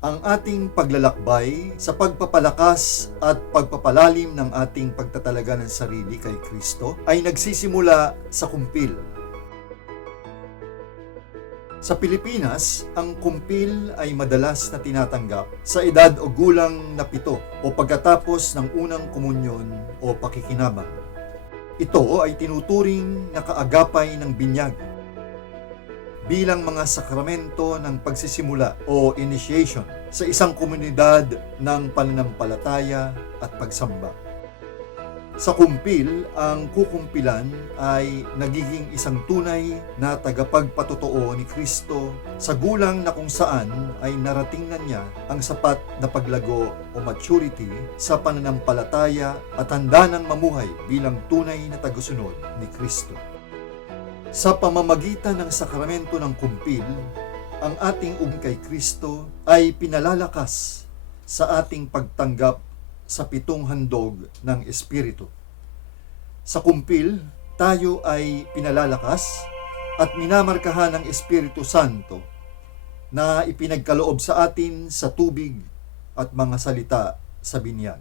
Ang ating paglalakbay sa pagpapalakas at pagpapalalim ng ating pagtatalaga ng sarili kay Kristo ay nagsisimula sa kumpil. Sa Pilipinas, ang kumpil ay madalas na tinatanggap sa edad o gulang na 7 o pagkatapos ng unang komunyon o pakikinabang. Ito ay tinuturing na kaagapay ng binyag bilang mga sakramento ng pagsisimula o initiation sa isang komunidad ng pananampalataya at pagsamba. Sa kumpil, ang kukumpilan ay nagiging isang tunay na tagapagpatotoo ni Kristo sa gulang na kung saan ay narating na niya ang sapat na paglago o maturity sa pananampalataya at handa ng mamuhay bilang tunay na tagasunod ni Kristo. Sa pamamagitan ng sakramento ng kumpil, ang ating kay Kristo ay pinalalakas sa ating pagtanggap sa 7 handog ng Espiritu. Sa kumpil, tayo ay pinalalakas at minamarkahan ng Espiritu Santo na ipinagkaloob sa atin sa tubig at mga salita sa binyag.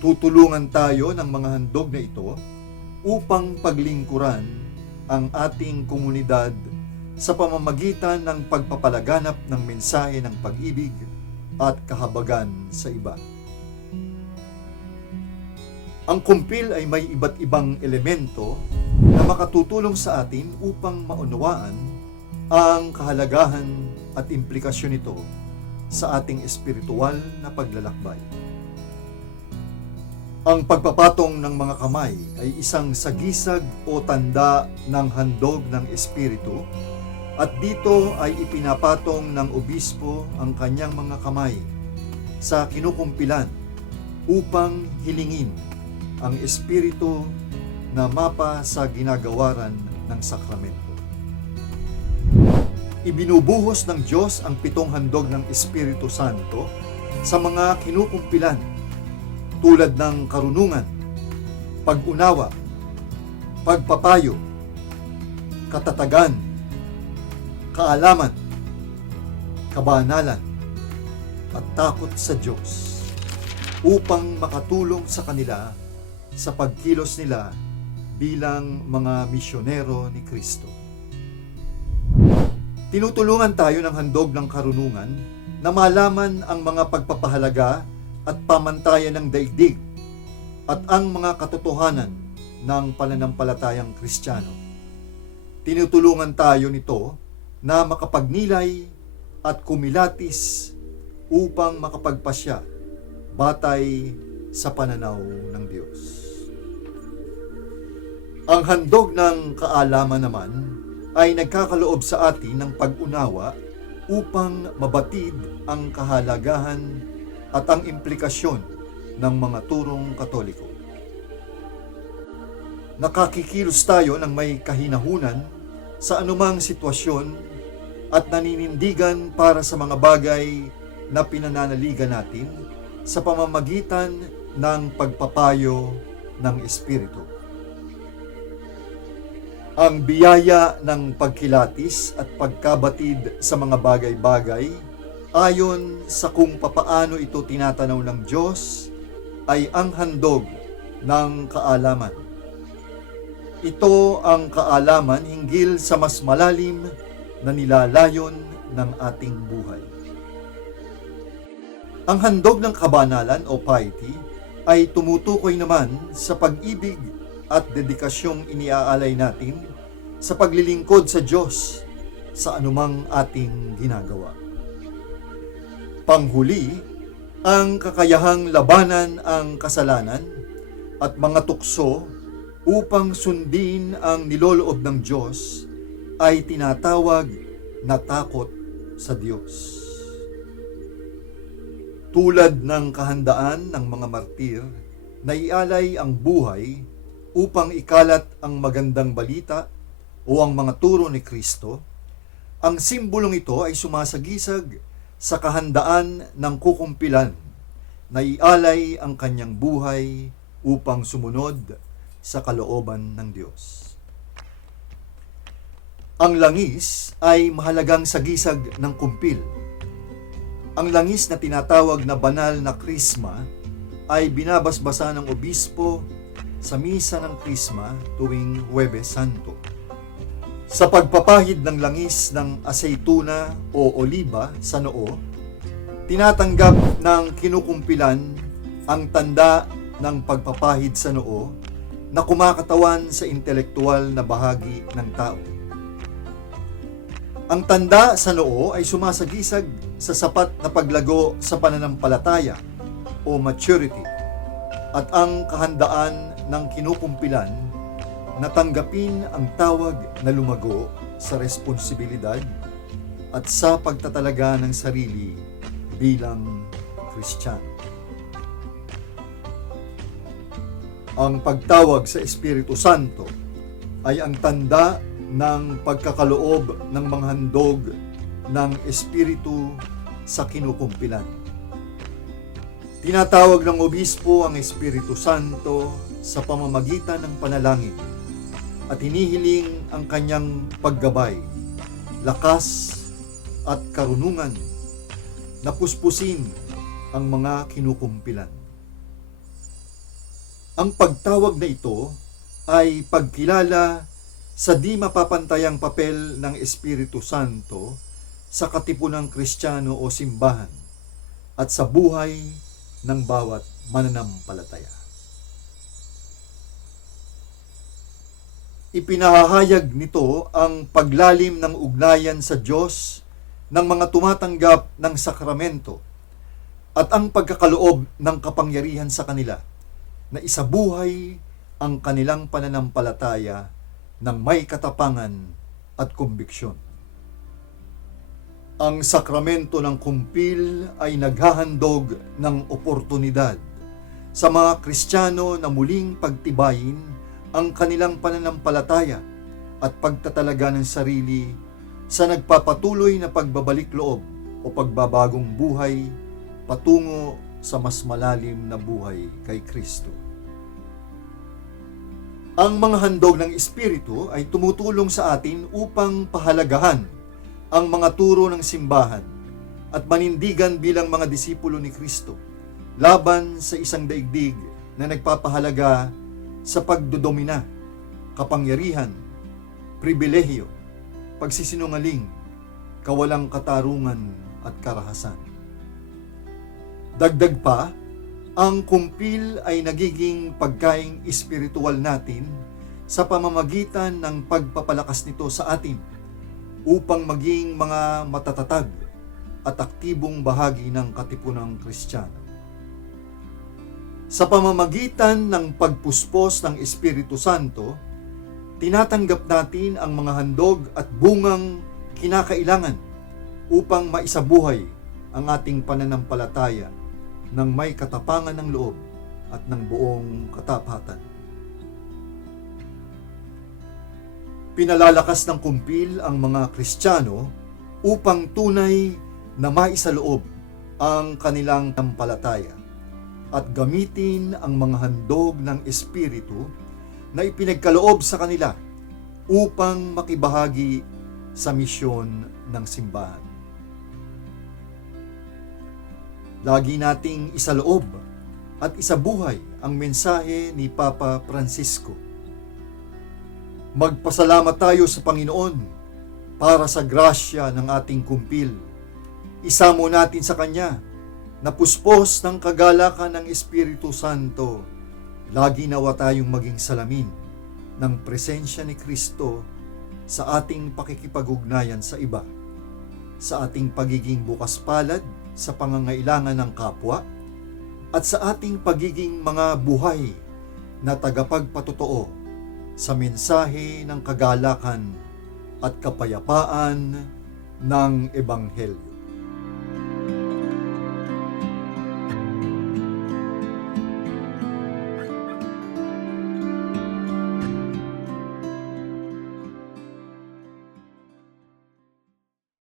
Tutulungan tayo ng mga handog na ito upang paglingkuran ang ating komunidad sa pamamagitan ng pagpapalaganap ng mensahe ng pag-ibig at kahabagan sa iba. Ang kumpil ay may iba't ibang elemento na makatutulong sa atin upang maunawaan ang kahalagahan at implikasyon nito sa ating espiritual na paglalakbay. Ang pagpapatong ng mga kamay ay isang sagisag o tanda ng handog ng Espiritu at dito ay ipinapatong ng obispo ang kanyang mga kamay sa kinukumpilan upang hilingin ang Espiritu na mapa sa ginagawaran ng sakramento. Ibinubuhos ng Diyos ang 7 handog ng Espiritu Santo sa mga kinukumpilan tulad ng karunungan, pag-unawa, pagpapayo, katatagan, kaalaman, kabanalan, at takot sa Diyos upang makatulong sa kanila sa pagkilos nila bilang mga misyonero ni Kristo. Tinutulungan tayo ng handog ng karunungan na malaman ang mga pagpapahalaga at pamantayan ng daigdig at ang mga katotohanan ng pananampalatayang Kristiyano. Tinutulungan tayo nito na makapagnilay at kumilatis upang makapagpasya batay sa pananaw ng Diyos. Ang handog ng kaalaman naman ay nagkakaloob sa atin ng pag-unawa upang mabatid ang kahalagahan at ang implikasyon ng mga turong Katoliko. Nakakikilos tayo ng may kahinahunan sa anumang sitwasyon at naninindigan para sa mga bagay na pinananaligan natin sa pamamagitan ng pagpapayo ng Espiritu. Ang biyaya ng pagkilatis at pagkabatid sa mga bagay-bagay ayon sa kung papaano ito tinatanaw ng Diyos ay ang handog ng kaalaman. Ito ang kaalaman hinggil sa mas malalim na nilalayon ng ating buhay. Ang handog ng kabanalan o piety ay tumutukoy naman sa pag-ibig at dedikasyong iniaalay natin sa paglilingkod sa Diyos sa anumang ating ginagawa. Panghuli, ang kakayahang labanan ang kasalanan at mga tukso upang sundin ang niloloob ng Diyos ay tinatawag na takot sa Diyos. Tulad ng kahandaan ng mga martir na ialay ang buhay upang ikalat ang magandang balita o ang mga turo ni Kristo, ang simbolong ito ay sumasagisag sa kahandaan ng kukumpilan na ialay ang kanyang buhay upang sumunod sa kalooban ng Diyos. Ang langis ay mahalagang sagisag ng kumpil Ang langis na tinatawag na banal na krisma ay binabasbasa ng obispo sa misa ng krisma tuwing Huwebes Santo. Sa pagpapahid ng langis ng aseituna o oliba sa noo, tinatanggap ng kinukumpilan ang tanda ng pagpapahid sa noo na kumakatawan sa intelektual na bahagi ng tao. Ang tanda sa noo ay sumasagisag sa sapat na paglago sa pananampalataya o maturity at ang kahandaan ng kinukumpilan na tanggapin ang tawag na lumago sa responsibilidad at sa pagtatalaga ng sarili bilang Kristiyano. Ang pagtawag sa Espiritu Santo ay ang tanda ng pagkakaloob ng mga handog ng Espiritu sa kinukumpilan. Tinatawag ng obispo ang Espiritu Santo sa pamamagitan ng panalangin at hinihiling ang kanyang paggabay, lakas at karunungan na puspusin ang mga kinukumpilan. Ang pagtawag na ito ay pagkilala sa di mapapantayang papel ng Espiritu Santo sa katipunang Kristiyano o simbahan at sa buhay ng bawat mananampalataya. Ipinahahayag nito ang paglalim ng ugnayan sa Diyos ng mga tumatanggap ng sakramento at ang pagkakaloob ng kapangyarihan sa kanila na isabuhay ang kanilang pananampalataya ng may katapangan at kumbiksyon. Ang sakramento ng kumpil ay naghahandog ng oportunidad sa mga Kristiyano na muling pagtibayin ang kanilang pananampalataya at pagtatalaga ng sarili sa nagpapatuloy na pagbabalik loob o pagbabagong buhay patungo sa mas malalim na buhay kay Kristo. Ang mga handog ng Espiritu ay tumutulong sa atin upang pahalagahan ang mga turo ng simbahan at manindigan bilang mga disipulo ni Kristo laban sa isang daigdig na nagpapahalaga sa pagdodomina, kapangyarihan, pribilehiyo, pagsisinungaling, kawalang katarungan at karahasan. Dagdag pa, ang kumpil ay nagiging pagkaing espiritual natin sa pamamagitan ng pagpapalakas nito sa atin upang maging mga matatatag at aktibong bahagi ng katipunang Kristiyano. Sa pamamagitan ng pagpuspos ng Espiritu Santo, tinatanggap natin ang mga handog at bungang kinakailangan upang maisabuhay ang ating pananampalataya ng may katapangan ng loob at ng buong katapatan. Pinalalakas ng kumpil ang mga Kristiyano upang tunay na maisaloob ang kanilang tampalataya at gamitin ang mga handog ng Espiritu na ipinagkaloob sa kanila upang makibahagi sa misyon ng simbahan. Lagi nating isaloob at isabuhay ang mensahe ni Papa Francisco. Magpasalamat tayo sa Panginoon para sa grasya ng ating kumpil. Isamo natin sa Kanya na puspos ng kagalakan ng Espiritu Santo. Lagi nawa tayong maging salamin ng presensya ni Kristo sa ating pakikipag-ugnayan sa iba, sa ating pagiging bukas palad sa pangangailangan ng kapwa, at sa ating pagiging mga buhay na tagapagpatotoo sa mensahe ng kagalakan at kapayapaan ng Ebanghelyo.